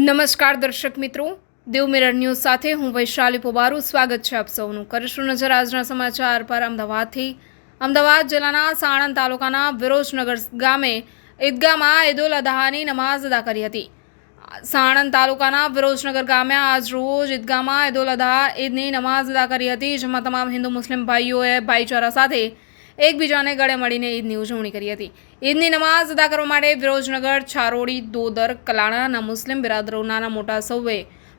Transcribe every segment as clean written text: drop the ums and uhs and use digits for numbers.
નમસ્કાર દર્શક મિત્રો, દેવ મિરર ન્યૂઝ સાથે હું વૈશાલી પોબારુ સ્વાગત છે આપ સૌનું. કરીશું નજર આજના સમાચાર પર અમદાવાદથી. અમદાવાદ જિલ્લાના સાણંદ તાલુકાના વિરોજનગર ગામે ઈદગાહમાં ઈદ ઉલ અદહાની નમાઝ અદા કરી હતી. સાણંદ તાલુકાના વિરોજનગર ગામે આજ રોજ ઈદગાહમાં ઈદ ઉલ અદહા ઈદની નમાઝ અદા કરી હતી, જેમાં તમામ હિન્દુ મુસ્લિમ ભાઈઓએ ભાઈચારા સાથે એકબીજાને ગળે મળીને ઈદની ઉજવણી કરી હતી. ઈદની નમાઝ અદા કરવા માટે વિરોજનગર, છારોડી, દોદર, કલાણાના મુસ્લિમ બિરાદરો નાના મોટા સૌએ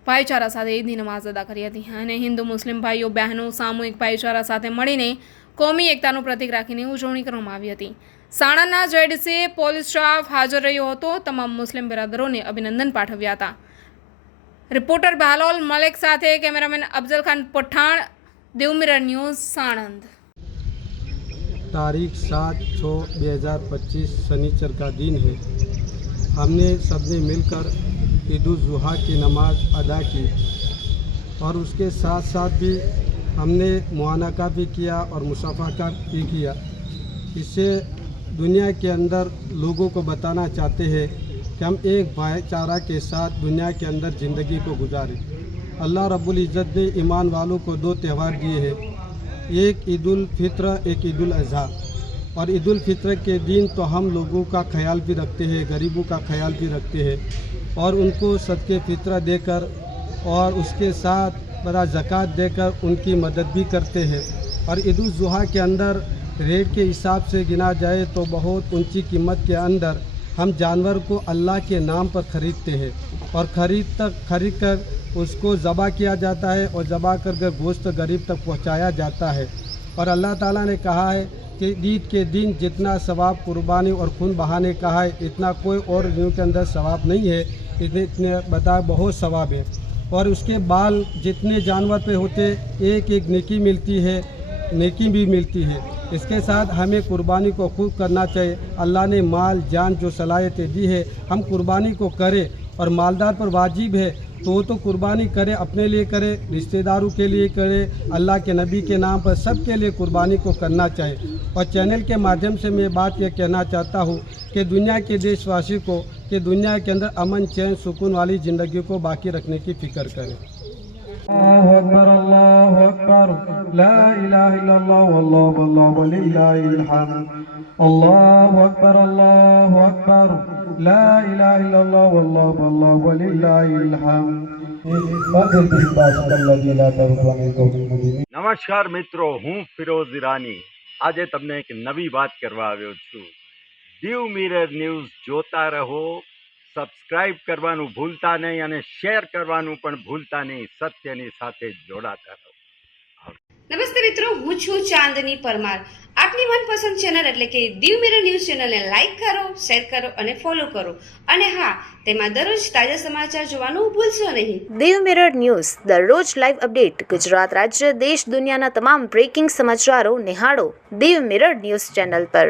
ભાઈચારા સાથે ઈદની નમાઝ અદા કરી હતી અને હિન્દુ મુસ્લિમ ભાઈઓ બહેનો સામૂહિક ભાઈચારા સાથે મળીને કોમી એકતાનું પ્રતીક રાખીને ઉજવણી કરવામાં આવી હતી. સાણંદના જેડીસી પોલીસ સ્ટાફ હાજર રહ્યો હતો. તમામ મુસ્લિમ બિરાદરોને અભિનંદન પાઠવ્યા હતા. રિપોર્ટર બહાલોલ મલેક સાથે કેમેરામેન અફઝલ ખાન પઠાણ, દેવ મિરર ન્યૂઝ, સાણંદ. तारीख 7/6/2025 शनिचर का दिन है। हमने सबने मिलकर ईद उल जुहा की नमाज अदा की और उसके साथ साथ भी हमने मुआनका भी किया और मुसाफा भी किया। इससे दुनिया के अंदर लोगों को बताना चाहते हैं कि हम एक भाईचारा के साथ दुनिया के अंदर ज़िंदगी को गुजारें। अल्लाह रब्बुल इज़्ज़त ने ईमान वालों को दो त्यौहार दिए हैं, एक ईद उल फित्र, एक ईद उल अज़हा। और ईद उल फित्र के दिन तो हम लोगों का ख्याल भी रखते हैं, गरीबों का ख्याल भी रखते हैं और उनको सदके फित्र देकर और उसके साथ बड़ा ज़कात देकर उनकी मदद भी करते हैं। और ईद उल जुहा के अंदर रेट के हिसाब से गिना जाए तो बहुत ऊंची कीमत के अंदर हम जानवर को अल्लाह के नाम पर ख़रीदते हैं और ख़रीद कर उसको ज़बा किया जाता है और ज़बा कर गोश्त गरीब तक पहुंचाया जाता है। और अल्लाह ताला ने कहा है कि ईद के दिन जितना सवाब कुर्बानी और खून बहाने का है, इतना कोई और दिनों के अंदर सवाब नहीं है। इतने बता बहुत सवाब है। और उसके बाल जितने जानवर पे होते एक एक नेकी मिलती है, नेकी भी मिलती है। इसके साथ हमें कुर्बानी को खूब करना चाहिए। अल्लाह ने माल जान जो सलाहियतें दी है, हम कुर्बानी को करें और मालदार पर वाजिब है तो कुर्बानी करे, अपने लिए करे, रिश्तेदारों के लिए करे, अल्लाह के नबी के नाम पर सबके लिए कुर्बानी को करना चाहिए। और चैनल के माध्यम से मैं बात यह कहना चाहता हूँ कि दुनिया के देशवासी को कि दुनिया के अंदर अमन, चैन, सुकून वाली ज़िंदगी को बाकी रखने की फ़िक्र करें। अल्लाहु अकबर, ला इलाहा इल्लल्लाह वल्लाहु वल्लाहु वलिल्लाहिल हम्द। अल्लाहु अकबर, अल्लाहु अकबर, ला इलाहा इल्लल्लाह वल्लाहु वल्लाहु वलिल्लाहिल हम्द। નમસ્કાર મિત્રો, હું ફિરોઝ ઈરાની આજે તમને એક નવી વાત કરવા આવ્યો છું. દેવ મિરર ન્યૂઝ જોતા રહો, સબસ્ક્રાઇબ કરવાનું ભૂલતા નહીં અને શેર કરવાનું પણ ભૂલતા નહીં. સત્યની સાથે જોડાતા રહો. નમસ્તે મિત્રો, હું છું ચાંદની પરમાર. આપની મનપસંદ ચેનલ એટલે કે દેવ મિરર ન્યૂઝ ચેનલને લાઈક કરો, શેર કરો અને ફોલો કરો. અને હા, તેમાં દરરોજ તાજા સમાચાર જોવાનું ભૂલશો નહીં. દેવ મિરર ન્યૂઝ દરરોજ લાઈવ અપડેટ. ગુજરાત રાજ્ય, દેશ, દુનિયાના તમામ બ્રેકિંગ સમાચારો નિહાળો દેવ મિરર ન્યૂઝ ચેનલ પર.